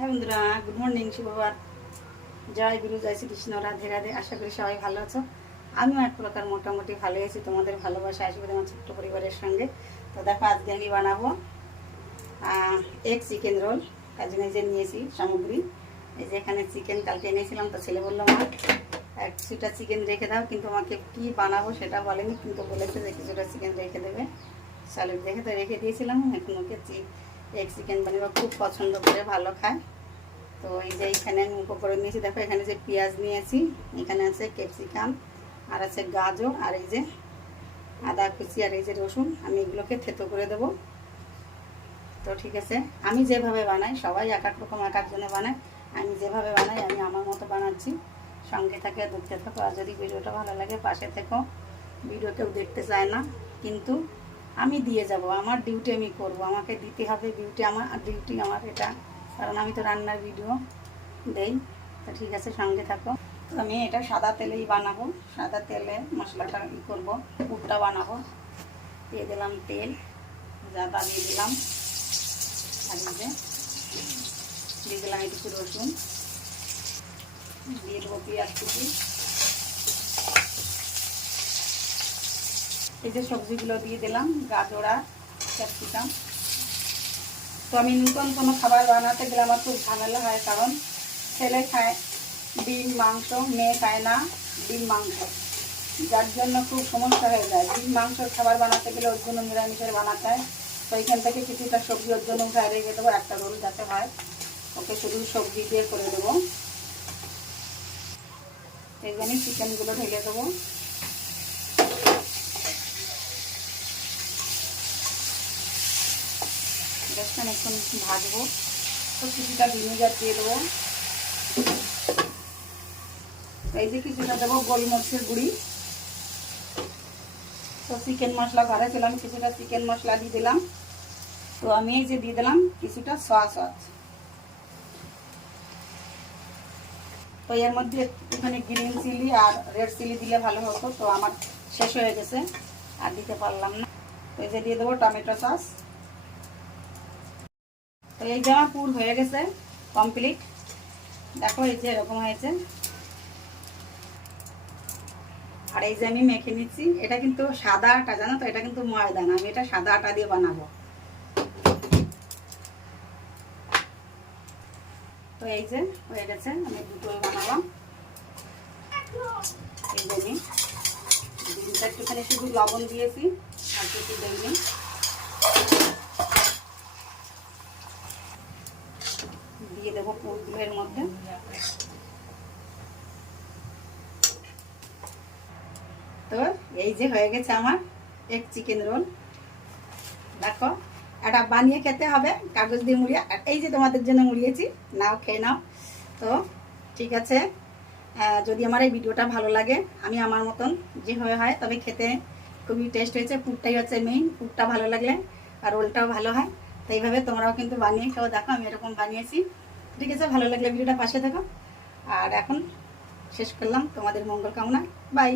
হ্যাঁ বন্ধুরা, good morning, শুভবার, জয় গুরু, জয় শ্রীকৃষ্ণ, রাধে রাধে। আশা করি সবাই ভালো আছো। আমিও এক প্রকার মোটামুটি ভালো আছি, তোমাদের ভালোবাসা আশীর্বাদ আমার ছোট্ট পরিবারের সঙ্গে। তো দেখো, আজকে আমি বানাবো এগ চিকেন রোল। তার জন্য যে নিয়েছি সামগ্রী, এই যে এখানে চিকেন কালকে এনেছিলাম, তো ছেলে বললো মা কিছুটা চিকেন রেখে দাও, কিন্তু আমাকে কি বানাবো সেটা বলেনি, কিন্তু বলেছে যে কিছুটা চিকেন রেখে দেবে। স্যালাড দেখে তো রেখে দিয়েছিলাম। এখন ওকে এগ চিকেন বানাবো, খুব পছন্দ করে, ভালো খায়। তো এই যে এখানে আমি উপকরণ নিয়েছি, দেখো এখানে যে পেঁয়াজ নিয়েছি, এখানে আছে ক্যাপসিকাম, আর আছে গাজর, আর এই যে আদা কুচি, আর এই যে রসুন। আমি এগুলোকে থেতো করে দেবো। তো ঠিক আছে, আমি যেভাবে বানাই, সবাই এক এক রকম এক একজনে বানায়, আমি যেভাবে বানাই আমি আমার মতো বানাচ্ছি। সঙ্গে থাকে, দেখতে থাকো। আর যদি ভিডিওটা ভালো লাগে পাশে থেকো। ভিডিও কেউ দেখতে চায় না, কিন্তু আমি দিয়ে যাব, আমার ডিউটি আমি করব, আমাকে দিতে হবে ডিউটি, আমার ডিউটি আমার এটা, কারণ আমি তো রান্নার ভিডিও দেই। তো ঠিক আছে, সঙ্গে থাকো। তো আমি এটা সাদা তেলেই বানাবো, সাদা তেলে মশলাটা করব, পুরটা বানাবো। দিয়ে দিলাম তেল, জাদা দিয়ে দিলাম, আর দিয়ে দিলাম একটু রসুন, দিয়ে দেবো পেঁয়াজ কুচি। এই যে সবজিগুলো দিয়ে দিলাম, গাজর আর ক্যাপসিকাম। তো আমি নতুন কোনো খাবার বানাতে গেলে আমার খুব ঝামেলা হয়, কারণ ছেলে খায় ডিম মাংস, মেয়ে খায় না ডিম মাংস, যার জন্য খুব সমস্যা হয়ে যায়। ডিম মাংসর খাবার বানাতে গেলে ওর জন্য নিরামিষের বানাতে হয়। তো এইখান থেকে কিছুটা সবজি ওর জন্য উঠায় রেখে দেবো, একটা রোল যাতে হয়, ওকে শুধু সবজি দিয়ে করে দেবো। এই জন্যই চিকেনগুলো ঢেলে দেবো। দেখছেন, এখন ভাজবো। তো কিছুটা ভিনেগার দিয়ে দেবো। এই যে কিছুটা দেবো গোলমরিচের গুঁড়ি। তো চিকেন মশলা ঘরে ছিলাম, কিছুটা চিকেন মশলা দিয়ে দিলাম। তো আমি এই যে দিয়ে দিলাম কিছুটা সয়া সস। তো এর মধ্যে এখানে গ্রিন চিলি আর রেড চিলি দিলে ভালো হতো, তো আমার শেষ হয়ে গেছে, আর দিতে পারলাম না। তো এই যে দিয়ে দেবো টমেটো সস। তো এই যে আমার পুর হয়ে গেছে কমপ্লিট। দেখো এই যে এরকম হয়েছে। আর এই যে আমি মেখে নিচ্ছি, এটা কিন্তু সাদা আটা, জানো তো, এটা কিন্তু ময়দা না, আমি এটা সাদা আটা দিয়ে বানাবো। তো এই যে হয়ে গেছে, আমি দুটোই বানালাম। এই যে আমি ডিমটা একটুখানি শুধু লবণ দিয়েছি, আর কিছু দেয়নি। দিয়ে দেবো পুরগুলোর মধ্যে। তো এই যে হয়ে গেছে আমার এক চিকেন রোল। দেখো, এটা বানিয়ে খেতে হবে কাগজ দিয়ে মুড়িয়ে, আর এই যে তোমাদের জন্য মুড়িয়েছি, নাও খেয়ে নাও। তো ঠিক আছে, যদি আমার এই ভিডিওটা ভালো লাগে, আমি আমার মতন যেভাবে হয়, তবে খেতে খুবই টেস্ট হয়েছে। পুরটাই হচ্ছে মেইন, পুরটা ভালো লাগলে আর রোলটাও ভালো হয়। তো এইভাবে তোমরাও কিন্তু বানিয়ে খাও। দেখো আমি এরকম বানিয়েছি। ঠিক আছে, ভালো লাগলে ভিডিওটা পাশে থাকো। আর এখন শেষ করলাম, তোমাদের মঙ্গল কামনা। বাই।